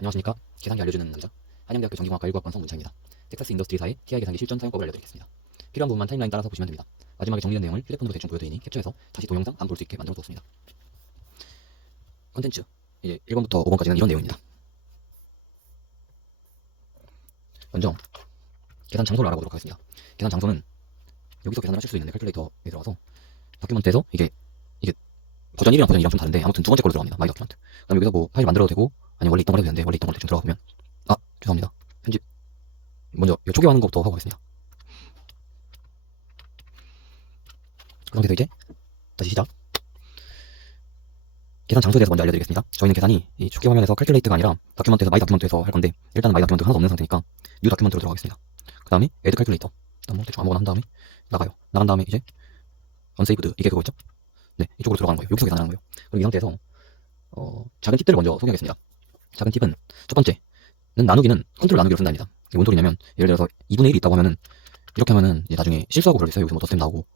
안녕하십니까. 계산기 알려주는 남자. 한양대학교 전기공학과 1과학번 성문차입니다. 텍사스 인더스트리사의 TI 계산기 실전 사용법을 알려드리겠습니다. 필요한 부분만 타임라인 따라서 보시면 됩니다. 마지막에 정리된 내용을 휴대폰으로 대충 보여드리니 캡처해서 다시 동영상 다음 볼수 있게 만들어 두었습니다. 컨텐츠. 이제 1번부터 5번까지는 이런 내용입니다. 먼저 계산 장소를 알아보도록 하겠습니다. 계산 장소는 여기서 계산을 하실 수 있는데 칼큘레이터에 들어가서 다큐멘트에서 이게 이게 버전 1이랑 버전 2랑 좀 다른데 아무튼 두 번째 걸로 들어갑니다. 마이 다큐멘트. 그다음 여기서 뭐 파일 만들어도 되고 아니 원래 있던 걸 해도 되는데 원래 있던 걸 대충 들어가 보면 아 죄송합니다. 편집 먼저 이 초기화하는 것부터 하고 가겠습니다. 그 상태에서 이제 다시 시작. 계산 장소에 대해서 먼저 알려드리겠습니다. 저희는 계산이 이 초기 화면에서 칼큘레이트가 아니라 다큐멘트에서 마이 다큐멘트에서 할 건데 일단은 마이 다큐멘트 하나도 없는 상태니까 뉴 다큐멘트로 들어가겠습니다. 그 다음에 애드 칼큘레이터. 뭐 대충 아무거나 한 다음에 나가요. 나간 다음에 이제 언세이브드 이게 그거죠? 네 이쪽으로 들어가는 거예요. 여기서 계산하는 거예요. 그럼 이 상태에서 어, 작은 팁들을 먼저 소개하겠습니다. 작은 팁은 첫 번째는 나누기는 컨트롤 나누기로 쓴답니다. 이게 뭔 소리냐면 예를 들어서 2분의 1이 있다고 하면은 이렇게 하면은 이제 나중에 실수하고 그러겠어요. 여기서 뭐 더스텝 나오고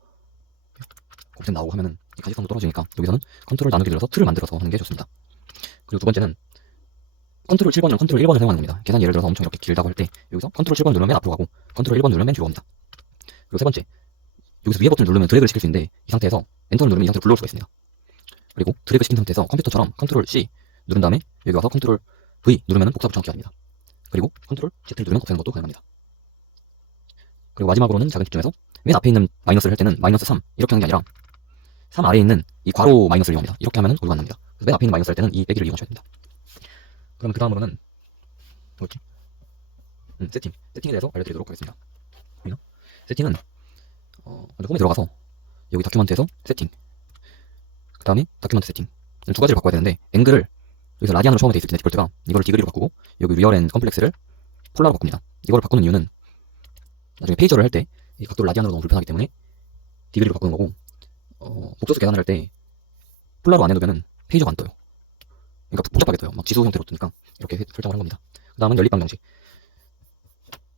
곱셈 나오고 하면은 이 가시성도 떨어지니까 여기서는 컨트롤 나누기 눌러서 틀을 만들어서 하는 게 좋습니다. 그리고 두 번째는 컨트롤 7번이랑 컨트롤 1번을 사용하는 겁니다. 계산 예를 들어서 엄청 이렇게 길다고 할 때 여기서 컨트롤 7번 누르면 맨 앞으로 가고 컨트롤 1번 누르면 맨 뒤로 갑니다. 그리고 세 번째 여기서 위에 버튼을 누르면 드래그를 시킬 수 있는데 이 상태에서 엔터를 누르면 이 상태로 불러올 수가 있습니다. 그리고 드래그 시킨 상태에서 컴퓨터처럼 컨트롤 C 누른 다음에 여기 와서 컨트롤 V 누르면 복사부 정확히 합니다. 그리고 컨트롤 Z를 누르면 곱하는 것도 가능합니다. 그리고 마지막으로는 작은 팁 중에서 맨 앞에 있는 마이너스를 할 때는 마이너스 3 이렇게 하는 게 아니라 3 아래에 있는 이 괄호 마이너스를 이용합니다. 이렇게 하면 오류가 안 납니다. 그래서 맨 앞에 있는 마이너스 할 때는 이 빼기를 이용하셔야 됩니다. 그럼 그 다음으로는 뭐지? 음, 세팅. 세팅에 대해서 알려드리도록 하겠습니다. 세팅은 어, 먼저 홈에 들어가서 여기 다큐멘트에서 세팅. 그 다음에 다큐멘트 세팅. 두 가지를 바꿔야 되는데 앵글을 여기서 라디안으로 처음에 돼 있을 텐데 디폴트가 이거를 디그리로 바꾸고 여기 리얼 앤 컴플렉스를 폴라로 바꿉니다. 이거를 바꾸는 이유는 나중에 페이저를 할 때 이 각도를 라디안으로 너무 불편하기 때문에 디그리로 바꾸는 거고 어, 복소수 계산을 할 때 폴라로 안 해놓으면 페이저가 안 떠요. 그러니까 복잡하게 떠요. 막 지수 형태로 뜨니까 이렇게 해- 설정을 한 겁니다. 그 다음은 연립 방 정식.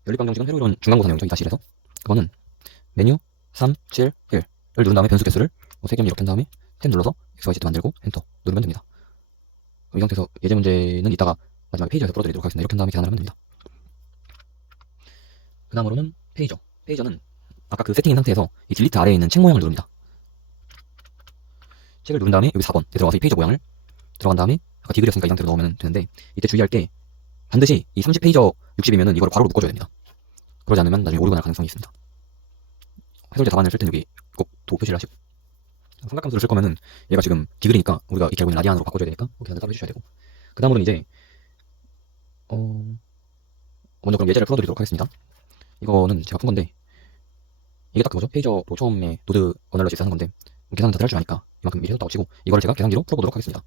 연립 방 정식은 회로 이론 중간고사 내용이죠. 이 다시에서 그거는 메뉴 3, 7, 1을 누른 다음에 변수 개수를 뭐 3개면 이렇게 한 다음에 탭 눌러서 XYZ 만들고 엔터 누르면 됩니다. 이 상태에서 예제 문제는 이따가 마지막에 페이저에서 풀어드리도록 하겠습니다. 이렇게 한 다음에 계산을 하면 됩니다. 그 다음으로는 페이저. 페이저는 아까 그 세팅인 상태에서 이 딜리트 아래에 있는 책 모양을 누릅니다. 책을 누른 다음에 여기 4번에 들어가서 이 페이저 모양을 들어간 다음에 아까 디그렸으니까 이 상태로 넣으면 되는데 이때 주의할 게 반드시 이 30페이저 60이면은 이걸 괄호로 묶어줘야 됩니다. 그러지 않으면 나중에 오류가 날 가능성이 있습니다. 해설제 답안을 쓸 때는 여기 꼭 도 표시를 하시고 삼각함수를 쓸 거면은 얘가 지금 디그리니까 우리가 이렇게 알고 라디안으로 바꿔줘야 되니까 그 계산을 따로 해주셔야 되고 그 다음으로는 이제 어 먼저 그럼 예제를 풀어드리도록 하겠습니다. 이거는 제가 푼 건데 이게 딱 그거죠. 페이저 뭐 처음에 노드 어널러시스 하는 건데 계산은 다들 할 줄 아니까 이만큼 미리 해뒀다고 치고 이거를 제가 계산기로 풀어보도록 하겠습니다.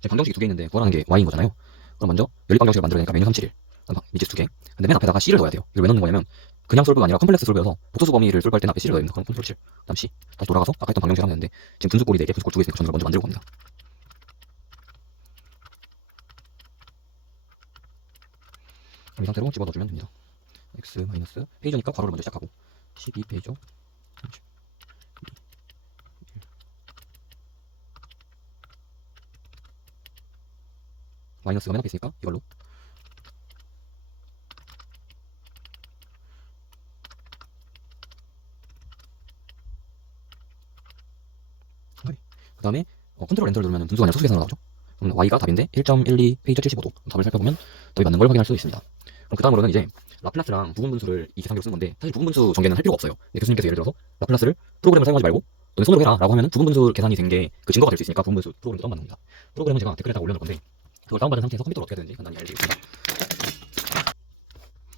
제 방정식이 두 개 있는데 구하라는 게 y인 거잖아요. 그럼 먼저 연립 방정식을 만들어내니까 메뉴 371 미지 두 개. 근데 맨 앞에다가 c를 넣어야 돼요. 이걸 왜 넣는 거냐면 그냥 솔브가 아니라 컴플렉스 솔브여서 복소수 범위를 솔브할 때는 앞에 c를 넣어야 됩니다. 그럼 컨트롤 7 다음 c 다시 돌아가서 아까 했던 방정식을 하면 되는데 지금 분수꼴이 4개 분수꼴 2개 있으니까 이걸 먼저 만들고 갑니다. 그럼 이 상태로 집어넣어주면 됩니다. x 마이너스 페이저니까 괄호를 먼저 시작하고 12 페이저 30 마이너스가 맨 앞에 있으니까 이걸로 그 다음에 어, 컨트롤 엔터를 누르면 분수가 아니라 소수 계산으로 나오죠? 그럼 y가 답인데 1.12 페이저 75도 답을 살펴보면 답이 맞는 걸 확인할 수 있습니다. 그럼 그 다음으로는 이제 라플라스랑 부분 분수를 이 계산기로 쓴 건데 사실 부분 분수 전개는 할 필요가 없어요. 교수님께서 예를 들어서 라플라스를 프로그램을 사용하지 말고 너네 손으로 해라 라고 하면 부분 분수 계산이 된 게 그 증거가 될 수 있으니까 부분 분수 프로그램도 다운받습니다. 프로그램은 제가 댓글에다 올려놓을 건데 그걸 다운받은 상태에서 컴퓨터로 어떻게 해야 되는지 간단히 알려드리겠습니다.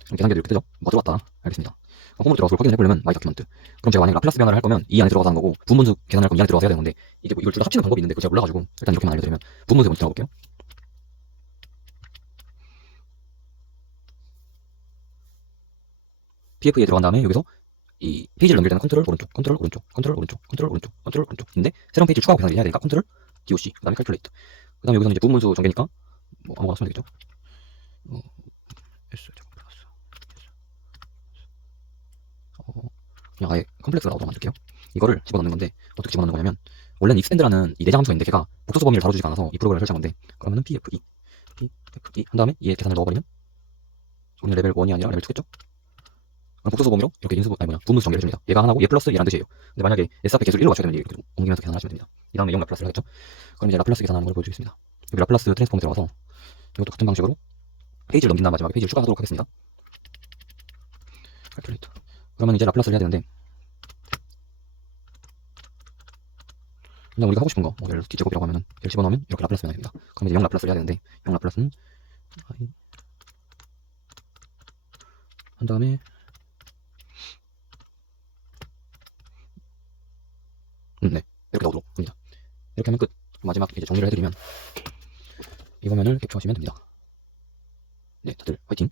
그럼 계산기도 이렇게 뜨죠? 뭐 들어왔다. 알겠습니다 홈으로 들어가서 그걸 확인해보려면 마이 다큐멘트 그럼 제가 만약에 라플라스 변화를 할 거면 이 안에 들어가서 하는 거고 부분분수 계산할 거면 이 안에 들어가서 해야 되는 건데 이제 뭐 이걸 둘 다 합치는 방법이 있는데 그거 제가 몰라가지고 일단 이렇게만 알려드리면 부분분수에 먼저 들어가 볼게요 PF에 들어간 다음에 여기서 이 페이지를 때는 컨트롤 오른쪽, 컨트롤 오른쪽, 컨트롤 오른쪽, 컨트롤 오른쪽, 컨트롤 오른쪽. 근데 새로운 페이지 추가하고 계산을 해야 되니까 컨트롤 DOC, 그 다음에 칼큘레이트. 그 다음에 여기서는 이제 부분수 전개니까 뭐 아무거나 쓰면 되겠죠. 어, S. 그냥 아예 컴플렉스로 나오도록 만들게요. 이거를 집어넣는 건데 어떻게 집어넣는 거냐면 원래는 익스텐드라는 이 내장 함수가 있는데 걔가 복소수 범위를 다뤄주지가 않아서 이 프로그램을 설치한 건데 그러면은 pfe pfe 한 다음에 얘 계산을 넣어버리면 우리는 레벨 1이 아니라 레벨 2겠죠? 그럼 복소수 범위로 이렇게 인수 아니 뭐냐 분무수 전개를 해줍니다. 얘가 하나고 얘 플러스 얘란 뜻이에요. 근데 만약에 s 앞에 개수를 1로 맞춰야 되면 이렇게 옮기면서 계산하시면 됩니다. 이 다음에 0 라플라스를 하겠죠? 그럼 이제 라플라스 계산하는 걸 보여드리겠습니다. 여기 라플라스 트랜스폼 들어가서 이것도 같은 방식으로 페이지를 넘긴 다음 마지막에 페이지를 추가하도록 하겠습니다. 칼큘레이터. 그러면 이제 라플라스를 해야 되는데 그냥 우리가 하고 싶은 거, 뭐 예를 들어 D제곱이라고 하면은 얘를 집어넣으면 이렇게 라플라스가 됩니다. 그럼 이제 0 라플라스를 해야 되는데 0 라플라스는 한 다음에 음, 네. 이렇게 넣도록 합니다. 이렇게 하면 끝. 마지막 이제 정리를 해드리면 이거면을 캡처하시면 됩니다. 네, 다들 화이팅!